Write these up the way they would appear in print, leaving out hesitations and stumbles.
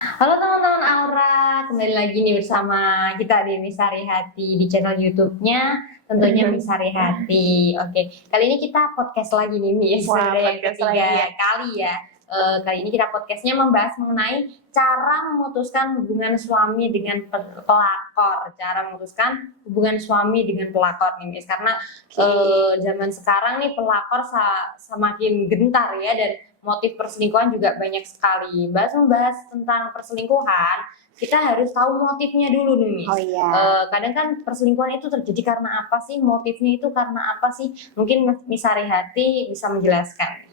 Halo teman-teman Aura, kembali lagi nih bersama kita di Misari Hati di channel YouTube-nya tentunya Misari Hati. Oke, kali ini kita podcast lagi nih Miss, Wah, sudah yang podcast ketiga lagi ya. kali ya. Kali ini kita podcastnya membahas mengenai cara memutuskan hubungan suami dengan pelakor, cara memutuskan hubungan suami dengan pelakor nih Miss, karena zaman sekarang nih pelakor semakin gentar ya, dan motif perselingkuhan juga banyak sekali. Membahas tentang perselingkuhan, kita harus tahu motifnya dulu nih, Miss. Oh iya. Kadang kan perselingkuhan itu terjadi karena apa sih? Motifnya itu karena apa sih? Mungkin Miss Sarihati bisa menjelaskan.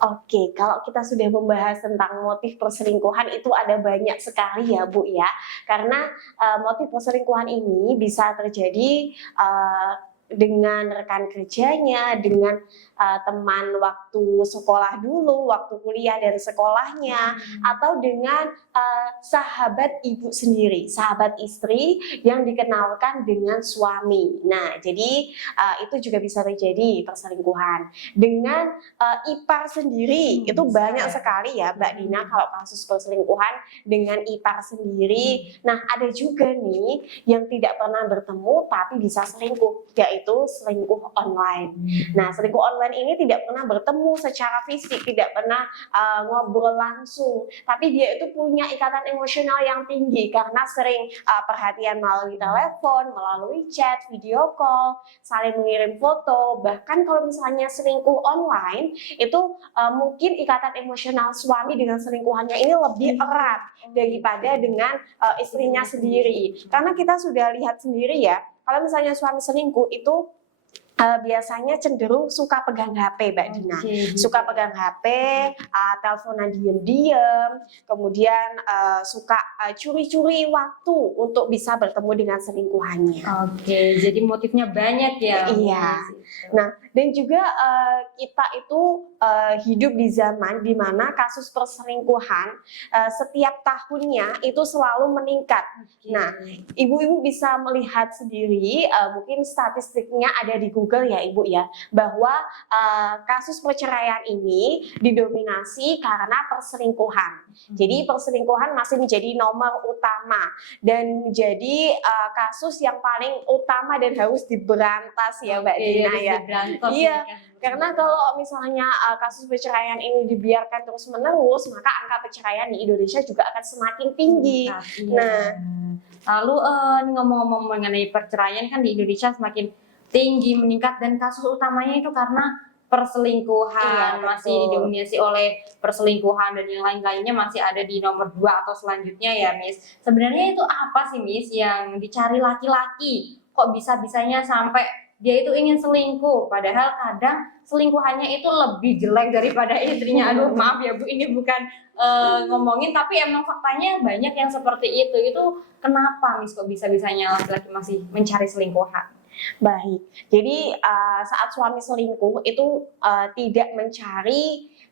Oke, kalau kita sudah membahas tentang motif perselingkuhan itu ada banyak sekali ya Bu ya. Karena motif perselingkuhan ini bisa terjadi dengan rekan kerjanya, dengan teman waktu sekolah dulu, waktu kuliah dari sekolahnya, atau dengan sahabat ibu sendiri, sahabat istri yang dikenalkan dengan suami. Nah, jadi itu juga bisa terjadi perselingkuhan. Dengan ipar sendiri, itu banyak sekali ya Mbak Dina kalau kasus perselingkuhan dengan ipar sendiri. Nah, ada juga nih yang tidak pernah bertemu tapi bisa selingkuh, yaitu selingkuh online. Nah, selingkuh online ini tidak pernah bertemu secara fisik, tidak pernah ngobrol langsung, tapi dia itu punya ikatan emosional yang tinggi karena sering perhatian melalui telepon, melalui chat, video call, saling mengirim foto. Bahkan kalau misalnya selingkuh online itu mungkin ikatan emosional suami dengan selingkuhannya ini lebih erat daripada dengan istrinya sendiri. Karena kita sudah lihat sendiri ya, kalau misalnya suami selingkuh itu biasanya cenderung suka pegang HP Mbak Dina. Suka pegang HP, teleponan diam-diam, kemudian suka curi-curi waktu untuk bisa bertemu dengan selingkuhannya. Oke, jadi motifnya banyak ya. Iya. Nah, dan juga kita itu hidup di zaman di mana kasus perselingkuhan setiap tahunnya itu selalu meningkat. Nah, ibu-ibu bisa melihat sendiri, mungkin statistiknya ada di Google ya Ibu ya, bahwa kasus perceraian ini didominasi karena perselingkuhan. Jadi perselingkuhan masih menjadi nomor utama dan menjadi kasus yang paling utama dan harus diberantas ya Mbak Dina ya. Iya, karena kalau misalnya kasus perceraian ini dibiarkan terus-menerus, maka angka perceraian di Indonesia juga akan semakin tinggi. Nah, lalu ngomong-ngomong mengenai perceraian kan di Indonesia semakin tinggi, meningkat, dan kasus utamanya itu karena perselingkuhan. Iya, masih didominasi oleh perselingkuhan, dan yang lain-lainnya masih ada di nomor 2 atau selanjutnya ya Miss. Sebenarnya itu apa sih Miss yang dicari laki-laki? Kok bisa-bisanya sampai dia itu ingin selingkuh, padahal kadang selingkuhannya itu lebih jelek daripada istrinya. Aduh maaf ya Bu, ini bukan ngomongin, tapi emang faktanya banyak yang seperti itu. Itu kenapa Miss kok bisa-bisanya laki-laki masih mencari selingkuhan? Baik, jadi saat suami selingkuh itu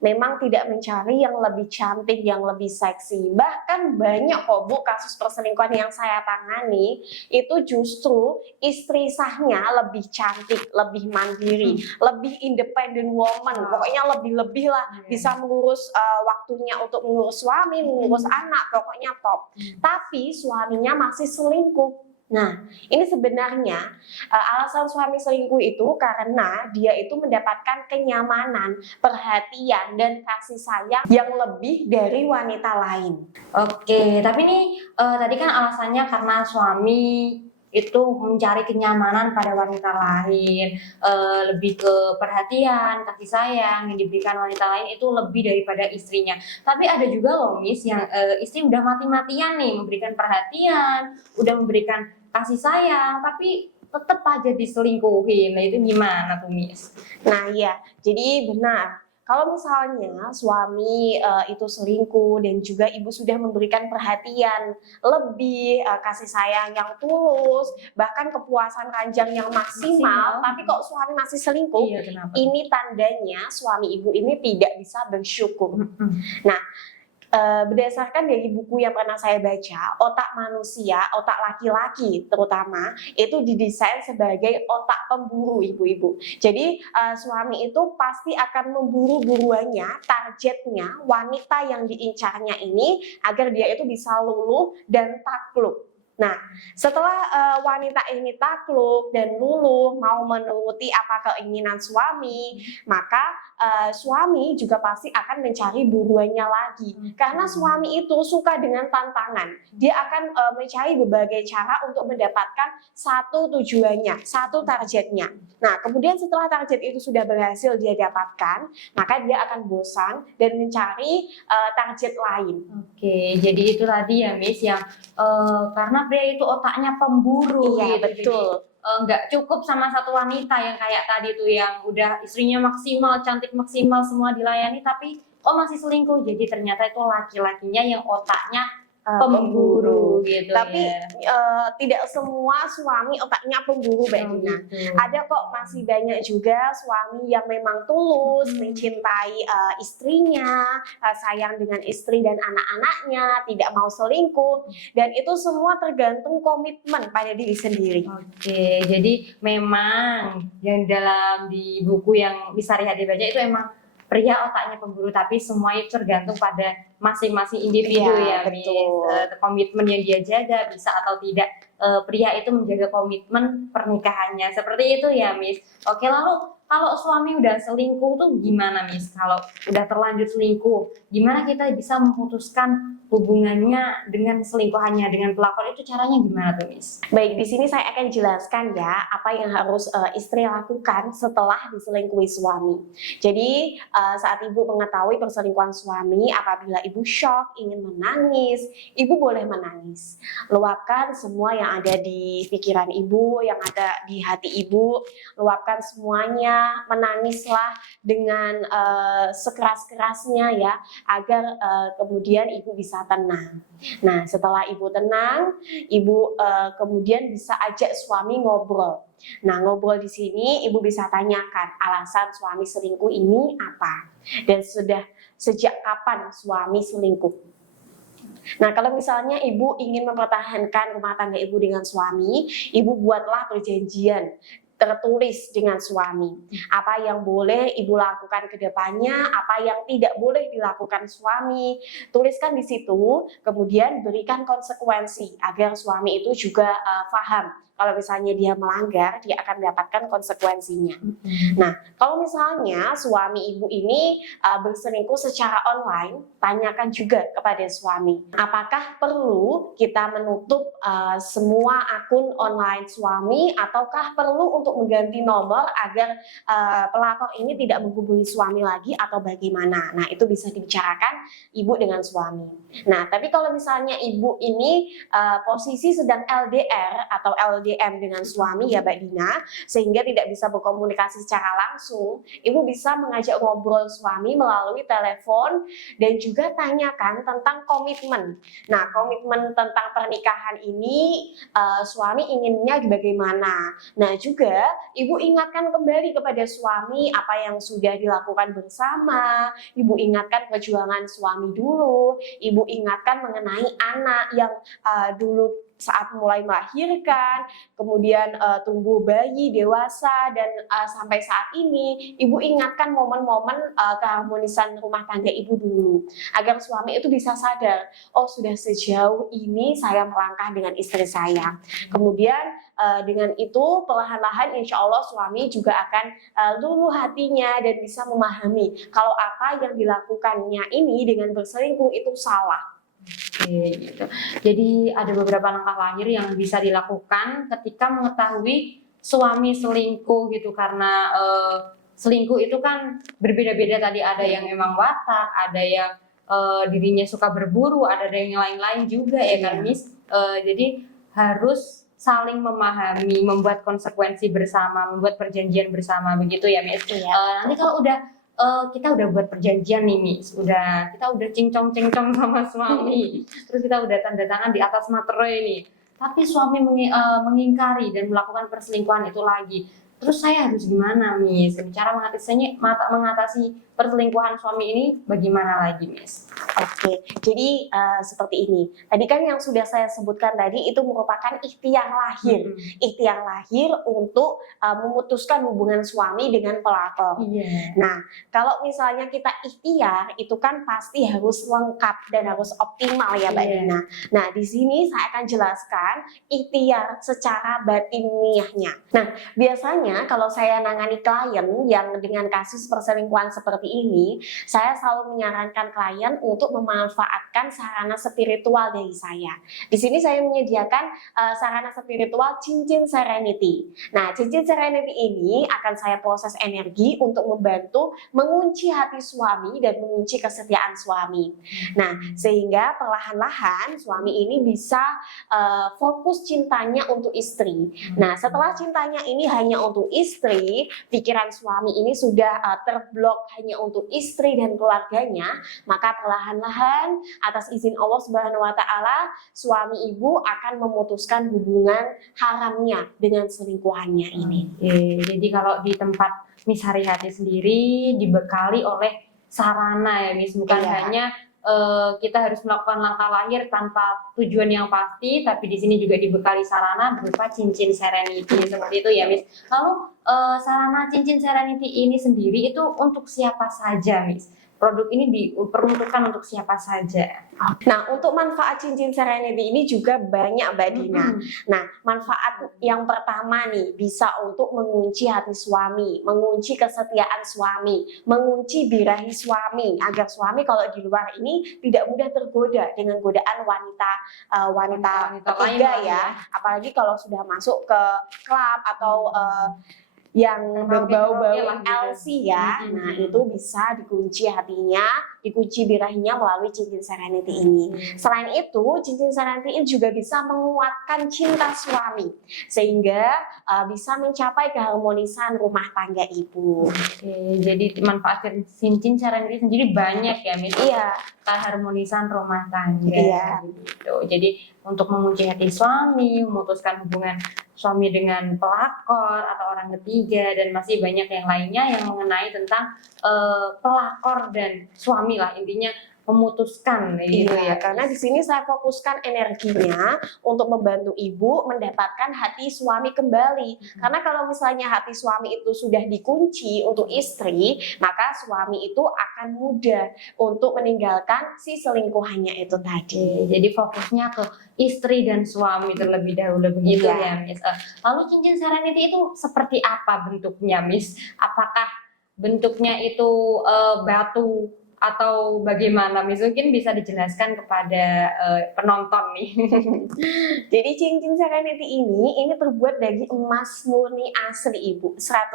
memang tidak mencari yang lebih cantik, yang lebih seksi. Bahkan banyak kok Bu kasus perselingkuhan yang saya tangani, itu justru istri sahnya lebih cantik, lebih mandiri, lebih independent woman, pokoknya lebih-lebih lah, bisa mengurus waktunya untuk mengurus suami, mengurus anak, pokoknya top. Tapi suaminya masih selingkuh. Nah, ini sebenarnya alasan suami selingkuh itu karena dia itu mendapatkan kenyamanan, perhatian, dan kasih sayang yang lebih dari wanita lain. Oke, tapi nih tadi kan alasannya karena suami itu mencari kenyamanan pada wanita lain, lebih ke perhatian, kasih sayang yang diberikan wanita lain itu lebih daripada istrinya. Tapi ada juga loh Miss yang istri udah mati-matian nih memberikan perhatian, udah memberikan kasih sayang, tapi tetap aja diselingkuhin. Nah itu gimana tuh Miss? Nah iya, jadi benar. Kalau misalnya suami itu selingkuh dan juga ibu sudah memberikan perhatian lebih, kasih sayang yang tulus, bahkan kepuasan ranjang yang maksimal, tapi kok suami masih selingkuh, ini tandanya suami ibu ini tidak bisa bersyukur. Nah, Berdasarkan dari buku yang pernah saya baca, otak manusia, otak laki-laki terutama, itu didesain sebagai otak pemburu, ibu-ibu. Jadi suami itu pasti akan memburu buruannya, targetnya, wanita yang diincarnya ini agar dia itu bisa luluh dan takluk. Nah, setelah wanita ini takluk dan luluh, mau menuruti apa keinginan suami, maka suami juga pasti akan mencari buruannya lagi. Karena suami itu suka dengan tantangan. Dia akan mencari berbagai cara untuk mendapatkan satu tujuannya, satu targetnya. Nah, kemudian setelah target itu sudah berhasil dia dapatkan, maka dia akan bosan dan mencari target lain. Oke, jadi itu tadi ya Miss yang karena pria itu otaknya pemburu Iya, gitu. betul. Jadi nggak cukup sama satu wanita yang kayak tadi tuh yang udah istrinya maksimal, cantik maksimal, semua dilayani tapi masih selingkuh. Jadi ternyata itu laki-lakinya yang otaknya pemburu gitu. Tapi ya. tidak semua suami otaknya pemburu, Mbak Dina. Gitu. Ada kok masih banyak juga suami yang memang tulus mencintai istrinya, sayang dengan istri dan anak-anaknya, tidak mau selingkuh, dan itu semua tergantung komitmen pada diri sendiri. Oke, jadi memang yang dalam di buku yang bisa Rihat dibaca itu emang pria otaknya pemburu, tapi semua itu tergantung pada masing-masing individu Iya, ya, Miss. betul. Komitmen yang dia jaga bisa atau tidak pria itu menjaga komitmen pernikahannya. Seperti itu ya, Miss. Oke, lalu kalau suami udah selingkuh tuh gimana, Miss? Kalau udah terlanjur selingkuh, gimana kita bisa memutuskan hubungannya dengan selingkuhannya, dengan pelakor itu caranya gimana tuh, Miss? Baik, di sini saya akan jelaskan ya apa yang harus istri lakukan setelah diselingkuhi suami. Jadi saat ibu mengetahui perselingkuhan suami, apabila ibu shock, ingin menangis, ibu boleh menangis. Luapkan semua yang ada di pikiran ibu, yang ada di hati ibu, luapkan semuanya, menangislah dengan sekeras-kerasnya ya, agar kemudian ibu bisa tenang. Nah, setelah ibu tenang, ibu kemudian bisa ajak suami ngobrol. Nah, ngobrol di sini ibu bisa tanyakan alasan suami selingkuh ini apa, dan sudah sejak kapan suami selingkuh. Nah, kalau misalnya ibu ingin mempertahankan rumah tangga ibu dengan suami, ibu buatlah perjanjian tertulis dengan suami. Apa yang boleh ibu lakukan ke depannya, apa yang tidak boleh dilakukan suami. Tuliskan di situ, kemudian berikan konsekuensi agar suami itu juga paham. Kalau misalnya dia melanggar, dia akan mendapatkan konsekuensinya. Nah, kalau misalnya suami ibu ini berselingkuh secara online, tanyakan juga kepada suami, apakah perlu kita menutup semua akun online suami, ataukah perlu untuk mengganti nomor agar pelakor ini tidak menghubungi suami lagi, atau bagaimana? Nah, itu bisa dibicarakan ibu dengan suami. Nah, tapi kalau misalnya ibu ini posisi sedang LDR atau LDM dengan suami ya, Mbak Dina, sehingga tidak bisa berkomunikasi secara langsung, ibu bisa mengajak ngobrol suami melalui telepon dan juga tanyakan tentang komitmen. Nah, komitmen tentang pernikahan ini suami inginnya bagaimana. Nah, juga ibu ingatkan kembali kepada suami apa yang sudah dilakukan bersama, ibu ingatkan perjuangan suami dulu, ibu ingatkan mengenai anak yang dulu saat mulai melahirkan, kemudian tumbuh bayi, dewasa, dan sampai saat ini, ibu ingatkan momen-momen keharmonisan rumah tangga ibu dulu, agar suami itu bisa sadar, oh sudah sejauh ini saya melangkah dengan istri saya. Kemudian dengan itu perlahan-lahan insya Allah suami juga akan luluh hatinya dan bisa memahami kalau apa yang dilakukannya ini dengan berselingkuh itu salah. Oke, gitu. Jadi ada beberapa langkah lahir yang bisa dilakukan ketika mengetahui suami selingkuh gitu, karena selingkuh itu kan berbeda-beda tadi, ada yang memang watak, ada yang dirinya suka berburu, ada yang lain-lain juga ya kan, Miss. Jadi harus saling memahami, membuat konsekuensi bersama, membuat perjanjian bersama, begitu ya, Miss. Nanti kalau kita udah buat perjanjian nih, Miss, kita udah cincong-cincong sama suami, terus kita udah tanda tangan di atas materai nih, tapi suami mengingkari dan melakukan perselingkuhan itu lagi. Terus saya harus gimana, Miss? Cara mengatasi perselingkuhan suami ini bagaimana lagi, Miss? Oke, jadi seperti ini. Tadi kan yang sudah saya sebutkan tadi itu merupakan ikhtiar lahir. Ikhtiar lahir untuk memutuskan hubungan suami dengan pelakor. Iya. Nah, kalau misalnya kita ikhtiar itu kan pasti harus lengkap dan harus optimal ya Mbak Iya. Dina. Nah, di sini saya akan jelaskan ikhtiar secara batiniahnya. Nah, biasanya kalau saya nangani klien yang dengan kasus perselingkuhan seperti ini, saya selalu menyarankan klien untuk memanfaatkan sarana spiritual dari saya. Di sini saya menyediakan sarana spiritual cincin serenity. Nah, cincin serenity ini akan saya proses energi untuk membantu mengunci hati suami dan mengunci kesetiaan suami. Nah, sehingga perlahan-lahan suami ini bisa fokus cintanya untuk istri. Nah, setelah cintanya ini hanya untuk istri, pikiran suami ini sudah terblok hanya untuk istri dan keluarganya, maka perlahan-lahan atas izin Allah Subhanahu wa taala suami ibu akan memutuskan hubungan haramnya dengan selingkuhannya ini. Jadi kalau di tempat Miss Harihati sendiri dibekali oleh sarana ya Miss, bukan Iya. hanya kita harus melakukan langkah lahir tanpa tujuan yang pasti, tapi di sini juga dibekali sarana berupa cincin serenity seperti itu ya Miss. Lalu sarana cincin serenity ini sendiri itu untuk siapa saja Miss? Produk ini diperuntukkan untuk siapa saja? Nah, untuk manfaat cincin serenity ini juga banyak Mbak Dina. Nah, manfaat yang pertama nih bisa untuk mengunci hati suami, mengunci kesetiaan suami, mengunci birahi suami agar suami kalau di luar ini tidak mudah tergoda dengan godaan wanita ketiga lain ya. Apalagi kalau sudah masuk ke klub atau yang berbau-bau LC ya. Nah, itu bisa dikunci hatinya, dikunci birahinya melalui cincin serenity ini. Selain itu, cincin serenity ini juga bisa menguatkan cinta suami sehingga bisa mencapai keharmonisan rumah tangga ibu. Oke, jadi manfaat cincin serenity sendiri banyak ya, Miss. Iya. Keharmonisan rumah tangga. Iya. Gitu. Jadi untuk mengunci hati suami, memutuskan hubungan suami dengan pelakor atau orang ketiga, dan masih banyak yang lainnya yang mengenai tentang pelakor dan suami lah, intinya memutuskan gitu Iya, ya. karena di sini saya fokuskan energinya untuk membantu ibu mendapatkan hati suami kembali. Karena kalau misalnya hati suami itu sudah dikunci untuk istri, maka suami itu akan mudah untuk meninggalkan si selingkuhannya itu tadi. Jadi fokusnya ke istri dan suami terlebih dahulu begitu ya, Miss. Lalu cincin serenity itu seperti apa bentuknya, Miss? Apakah bentuknya itu batu atau bagaimana, Miss? Mungkin bisa dijelaskan kepada penonton nih. Jadi cincin serenity ini terbuat dari emas murni asli ibu, 100%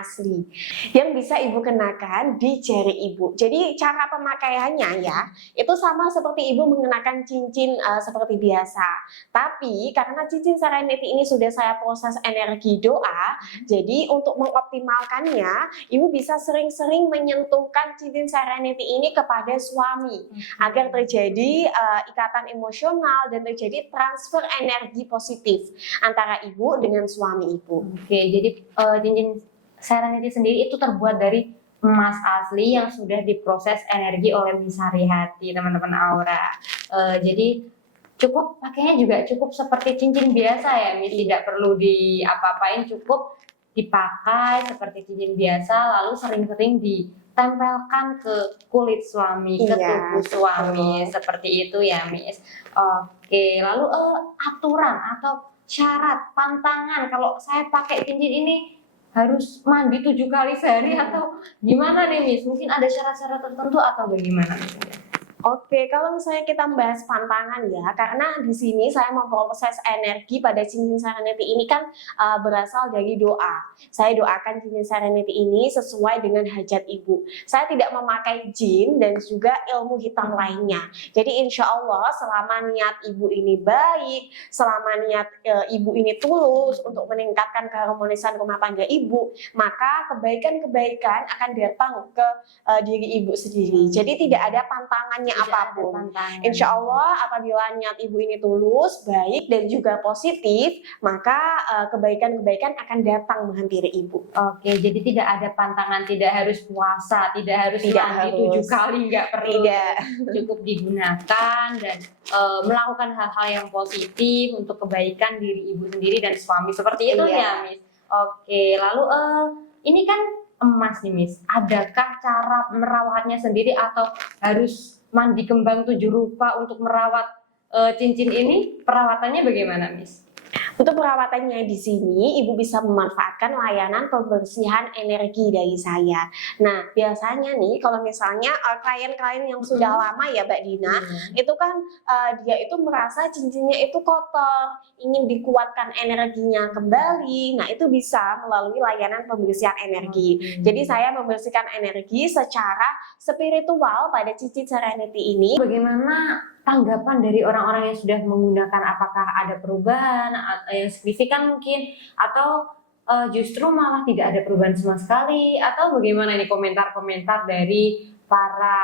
asli, yang bisa ibu kenakan di jari ibu. Jadi cara pemakaiannya ya, itu sama seperti ibu mengenakan cincin seperti biasa. Tapi karena cincin serenity ini sudah saya proses energi doa, jadi untuk mengoptimalkannya, ibu bisa sering-sering menyentuhkan cincin serenity ini kepada suami agar terjadi ikatan emosional dan terjadi transfer energi positif antara ibu dengan suami ibu. Oke, jadi cincin serenity sendiri itu terbuat dari emas asli yang sudah diproses energi oleh Miss Harihati, teman-teman Aura. Jadi cukup pakainya juga cukup seperti cincin biasa ya, Miss, tidak perlu diapa-apain, cukup dipakai seperti cincin biasa, lalu sering-sering ditempelkan ke kulit suami, ke tubuh suami, seperti itu ya, Miss. Oke, lalu aturan atau syarat, pantangan kalau saya pakai cincin ini harus mandi 7 kali sehari atau gimana nih, Miss? Mungkin ada syarat-syarat tertentu atau bagaimana, Miss? Oke, kalau misalnya kita membahas pantangan ya, karena di sini saya memproses energi pada cincin serenity ini kan berasal dari doa. Saya doakan cincin serenity ini sesuai dengan hajat ibu. Saya tidak memakai jin dan juga ilmu hitam lainnya. Jadi insya Allah selama niat ibu ini baik, selama niat ibu ini tulus untuk meningkatkan keharmonisan rumah tangga ibu, maka kebaikan-kebaikan akan datang ke diri ibu sendiri. Jadi tidak ada pantangannya tantangannya Tidak ada apapun. tantangan. Insya Allah apabila niat ibu ini tulus, baik dan juga positif, maka kebaikan-kebaikan akan datang menghampiri ibu. Oke, jadi tidak ada pantangan, tidak harus puasa, tidak harus Tidak mandi harus. 7 kali, nggak perlu. Tidak. Cukup digunakan dan melakukan hal-hal yang positif untuk kebaikan diri ibu sendiri dan suami. Seperti itu Iya. ya, Miss. Oke, lalu ini kan emas nih, Miss. Adakah cara merawatnya sendiri atau harus mandi kembang 7 rupa untuk merawat cincin ini? Perawatannya bagaimana, Miss? Untuk perawatannya di sini, ibu bisa memanfaatkan layanan pembersihan energi dari saya. Nah, biasanya nih, kalau misalnya klien-klien yang sudah lama ya, Mbak Dina, itu kan dia itu merasa cincinnya itu kotor, ingin dikuatkan energinya kembali. Nah, itu bisa melalui layanan pembersihan energi. Jadi saya membersihkan energi secara spiritual pada cincin Serenity ini. Bagaimana tanggapan dari orang-orang yang sudah menggunakan? Apakah ada perubahan yang signifikan mungkin, atau justru malah tidak ada perubahan sama sekali, atau bagaimana nih komentar-komentar dari para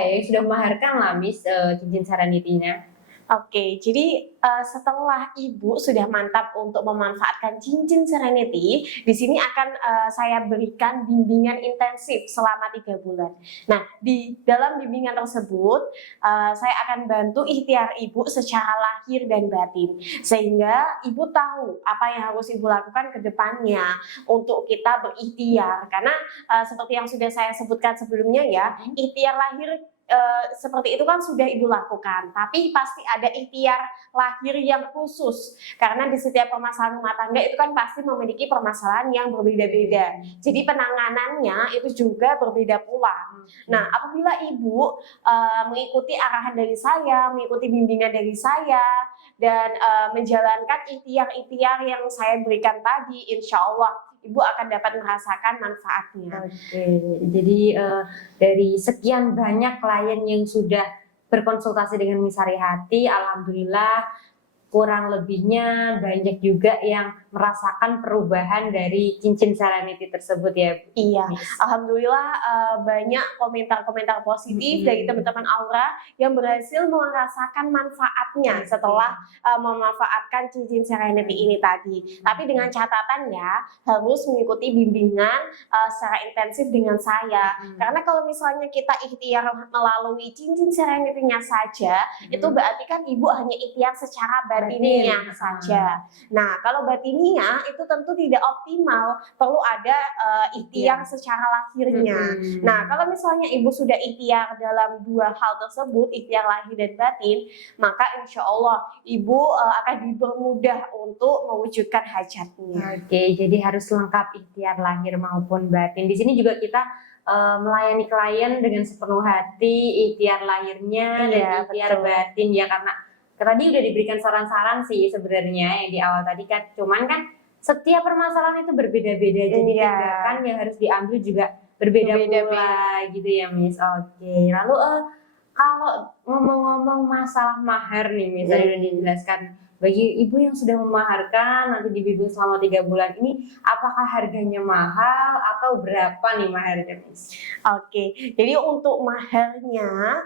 yang sudah memaharkan lah, Miss, cincin Serenity-nya? Oke, jadi setelah ibu sudah mantap untuk memanfaatkan cincin Serenity, di sini akan saya berikan bimbingan intensif selama 3 bulan. Nah, di dalam bimbingan tersebut, saya akan bantu ikhtiar ibu secara lahir dan batin, sehingga ibu tahu apa yang harus ibu lakukan ke depannya untuk kita berikhtiar. Karena seperti yang sudah saya sebutkan sebelumnya ya, ikhtiar lahir seperti itu kan sudah ibu lakukan, tapi pasti ada ikhtiar lahir yang khusus karena di setiap permasalahan rumah tangga itu kan pasti memiliki permasalahan yang berbeda-beda, jadi penanganannya itu juga berbeda pula. Nah, apabila ibu mengikuti arahan dari saya, mengikuti bimbingan dari saya, dan menjalankan ikhtiar-ikhtiar yang saya berikan tadi, insya Allah ibu akan dapat merasakan manfaatnya. Oke, jadi dari sekian banyak klien yang sudah berkonsultasi dengan Miss Harihati, alhamdulillah kurang lebihnya banyak juga yang merasakan perubahan dari cincin Serenity tersebut ya, Iya, Miss. alhamdulillah banyak komentar-komentar positif dari teman-teman Aura yang berhasil merasakan manfaatnya setelah memanfaatkan cincin Serenity ini tadi. Tapi dengan catatan ya, harus mengikuti bimbingan secara intensif dengan saya. Karena kalau misalnya kita ikhtiar melalui cincin Serenity-nya saja, itu berarti kan ibu hanya ikhtiar secara batinnya saja. Nah, kalau batinnya itu tentu tidak optimal, perlu ada ikhtiar secara lahirnya. Nah, kalau misalnya ibu sudah ikhtiar dalam 2 hal tersebut, ikhtiar lahir dan batin, maka insya Allah ibu akan dipermudah untuk mewujudkan hajatnya. Oke, jadi harus lengkap ikhtiar lahir maupun batin. Di sini juga kita melayani klien dengan sepenuh hati, ikhtiar lahirnya dan ikhtiar batin ya, karena tadi udah diberikan saran-saran sih sebenarnya yang di awal tadi kan, cuman kan setiap permasalahan itu berbeda-beda, jadi tindakan yang harus diambil juga berbeda pula gitu ya, Miss. Oke, lalu kalau ngomong-ngomong masalah mahar nih, Miss, tadi udah dijelaskan bagi ibu yang sudah memaharkan nanti dibimbing selama 3 bulan ini, apakah harganya mahal atau berapa nih maharnya, Miss? Oke, jadi untuk maharnya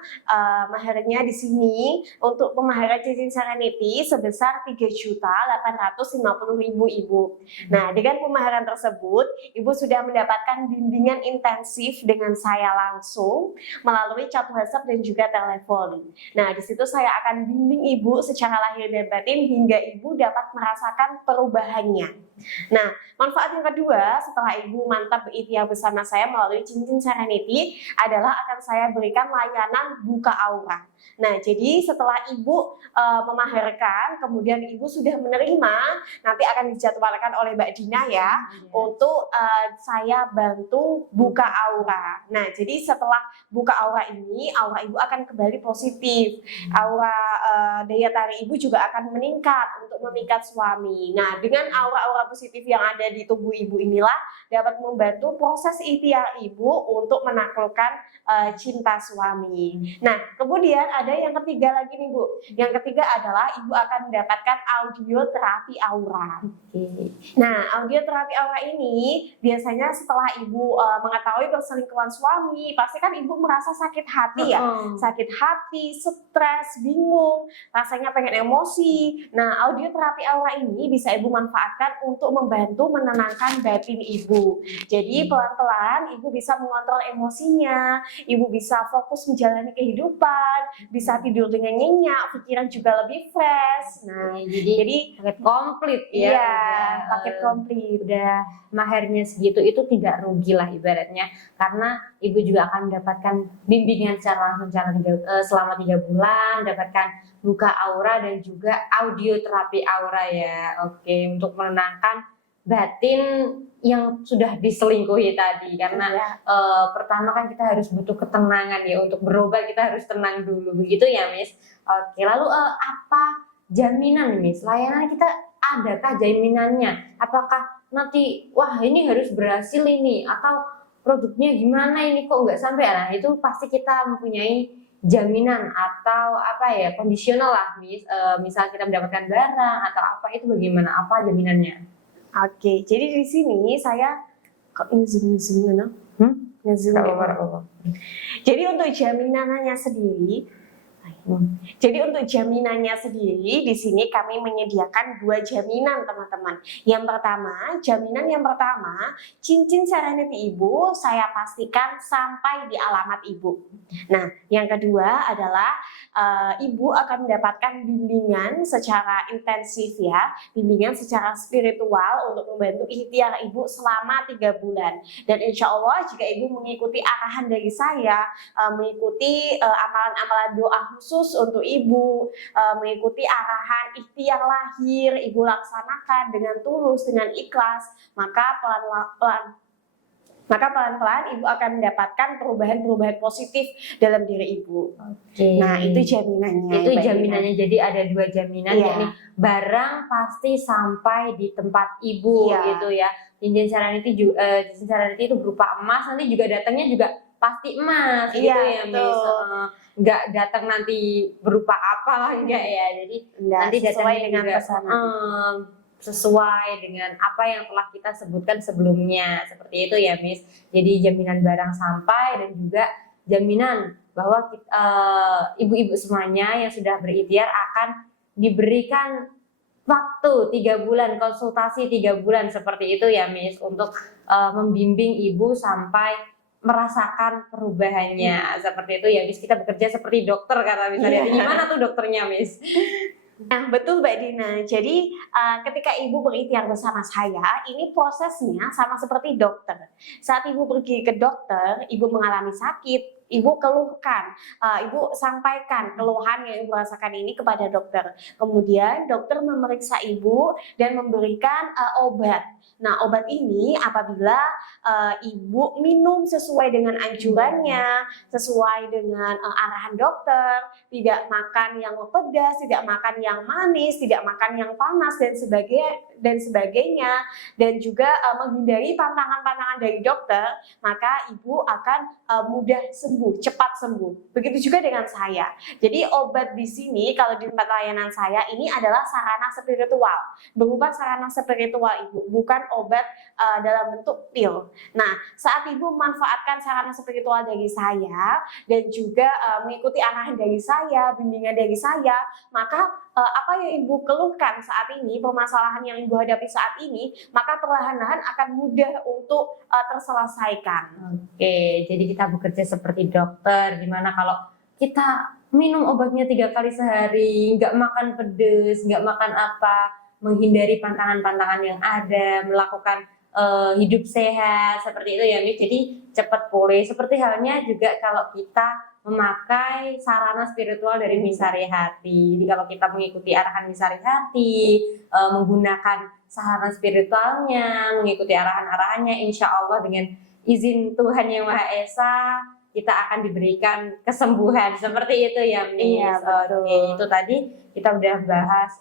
di sini untuk pemaharan cincin Serenity sebesar 3.850.000 ibu. Nah, dengan pemaharan tersebut, ibu sudah mendapatkan bimbingan intensif dengan saya langsung melalui chat WhatsApp dan juga telepon. Nah, di situ saya akan bimbing ibu secara lahir dan batin hingga ibu dapat merasakan perubahannya. Nah, manfaat yang kedua setelah ibu mantap berikhtiar bersama saya melalui cincin Serenity adalah akan saya berikan layanan buka aura. Nah, jadi setelah ibu memaharkan, kemudian ibu sudah menerima, nanti akan dijadwalkan oleh Mbak Dina ya untuk saya bantu buka aura. Nah, jadi setelah buka aura ini, aura ibu akan kembali positif. Aura daya tarik ibu juga akan meningkat untuk memikat suami. Nah, dengan aura-aura positif yang ada di tubuh ibu inilah dapat membantu proses ikhtiar ibu untuk menaklukkan cinta suami. Nah, kemudian ada yang ketiga lagi nih Bu. Yang ketiga adalah ibu akan mendapatkan audioterapi aura. Oke. Nah, audioterapi aura ini biasanya setelah ibu mengetahui perselingkuhan suami, pasti kan ibu merasa sakit hati ya, sakit hati, stres, bingung, rasanya pengen emosi. Nah, audioterapi aura ini bisa ibu manfaatkan untuk membantu menenangkan batin ibu. Jadi pelan-pelan ibu bisa mengontrol emosinya, ibu bisa fokus menjalani kehidupan, bisa tidur dengan nyenyak, pikiran juga lebih fresh. Nah, jadi paket komplit ya. iya, paket komplit. Udah mahernya segitu itu tidak rugi lah ibaratnya, karena ibu juga akan mendapatkan bimbingan secara langsung selama 3 bulan, dapatkan buka aura dan juga audioterapi aura ya. Oke, untuk menenangkan batin yang sudah diselingkuhi tadi, karena pertama kan kita harus butuh ketenangan ya, untuk berobat kita harus tenang dulu, begitu ya Miss. Oke, lalu apa jaminan Miss? Layanan kita adakah jaminannya? Apakah nanti wah ini harus berhasil ini, atau produknya gimana ini kok nggak sampai? Nah itu pasti kita mempunyai jaminan atau apa ya, kondisional lah Miss. Misal kita mendapatkan barang atau apa, itu bagaimana, apa jaminannya? Oke, jadi di sini saya kok ngezoom no? Ngezoom Nggak ya? apa-apa. Jadi untuk jaminannya sendiri, di sini kami menyediakan 2 jaminan teman-teman. Jaminan yang pertama, cincin Serenity ibu saya pastikan sampai di alamat ibu. Nah, yang kedua adalah ibu akan mendapatkan bimbingan secara intensif ya, bimbingan secara spiritual untuk membantu ikhtiar ibu selama 3 bulan. Dan insya Allah jika ibu mengikuti arahan dari saya, mengikuti amalan-amalan doa khusus untuk ibu, mengikuti arahan ikhtiar lahir, ibu laksanakan dengan tulus, dengan ikhlas, maka pelan-pelan ibu akan mendapatkan perubahan-perubahan positif dalam diri ibu. Oke. Nah, itu jaminannya. Itu jaminannya. Jadi ada 2 jaminan, yakni barang pasti sampai di tempat ibu gitu ya. Cincin Serenity itu berupa emas, nanti juga datangnya juga pasti emas gitu ya Miss. Nggak datang nanti berupa apa lah, enggak ya. Jadi nanti sesuai datangnya dengan juga pesanan. sesuai dengan apa yang telah kita sebutkan sebelumnya, seperti itu ya Miss. Jadi jaminan barang sampai dan juga jaminan bahwa ibu-ibu semuanya yang sudah berikhtiar akan diberikan waktu 3 bulan, konsultasi 3 bulan, seperti itu ya Miss, untuk membimbing ibu sampai merasakan perubahannya. Seperti itu ya Miss, kita bekerja seperti dokter kata Miss Ariati. Gimana tuh dokternya Miss? Nah, betul Mbak Dina. Jadi ketika ibu berikhtiar bersama saya, ini prosesnya sama seperti dokter. Saat ibu pergi ke dokter, ibu mengalami sakit, ibu keluhkan, ibu sampaikan keluhan yang ibu rasakan ini kepada dokter. Kemudian dokter memeriksa ibu dan memberikan obat. Nah, obat ini apabila ibu minum sesuai dengan anjurannya, sesuai dengan arahan dokter, tidak makan yang pedas, tidak makan yang manis, tidak makan yang panas dan sebagainya, dan juga menghindari pantangan-pantangan dari dokter, maka ibu akan mudah sembuh, cepat sembuh. Begitu juga dengan saya. Jadi obat di sini kalau di tempat layanan saya ini adalah sarana spiritual, berupa sarana spiritual ibu, bukan obat dalam bentuk pil. Nah, saat ibu memanfaatkan sarana spiritual dari saya dan juga mengikuti arahan dari saya, bimbingan dari saya, maka apa yang ibu keluhkan saat ini, permasalahan yang ibu hadapi saat ini, maka perlahan-lahan akan mudah untuk terselesaikan. Oke, jadi kita bekerja seperti dokter, dimana kalau kita minum obatnya 3 kali sehari, nggak makan pedes, nggak makan apa, menghindari pantangan-pantangan yang ada, melakukan hidup sehat, seperti itu ya Miss. Jadi cepat pulih. Seperti halnya juga kalau kita memakai sarana spiritual dari Miss Sarihati. Jadi kalau kita mengikuti arahan Miss Sarihati, menggunakan sarana spiritualnya, mengikuti arahan-arahannya, insya Allah dengan izin Tuhan Yang Maha Esa, kita akan diberikan kesembuhan. Seperti itu ya Miss. Iya, betul. Oke, itu tadi kita udah bahas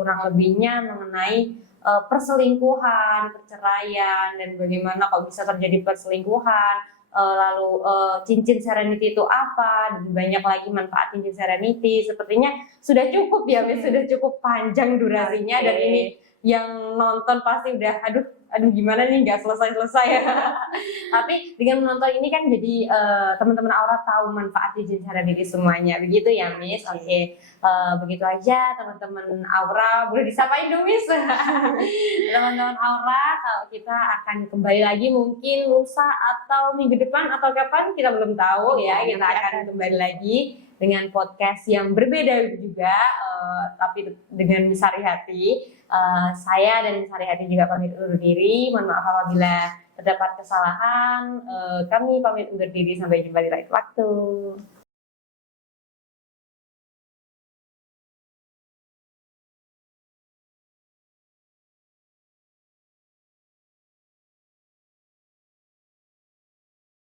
kurang lebihnya mengenai perselingkuhan, perceraian, dan bagaimana kok bisa terjadi perselingkuhan, lalu cincin serenity itu apa, dan banyak lagi manfaat cincin serenity. Sepertinya sudah cukup ya, Miss, sudah cukup panjang durasinya, dan ini yang nonton pasti udah aduh gimana nih nggak selesai ya. Tapi dengan menonton ini kan jadi teman-teman Aura tahu manfaat cincin serenity semuanya, begitu ya, Miss. Oke. Begitu aja teman-teman Aura, boleh disapain dong, Miss. Teman-teman Aura, kalau kita akan kembali lagi mungkin lusa atau minggu depan atau kapan kita belum tahu ya. Kita akan kembali lagi dengan podcast yang berbeda juga, tapi dengan Miss Sarihati. Saya dan Miss Sarihati juga pamit undur diri. Mohon maaf apabila terdapat kesalahan. Kami pamit undur diri, sampai jumpa di lain waktu.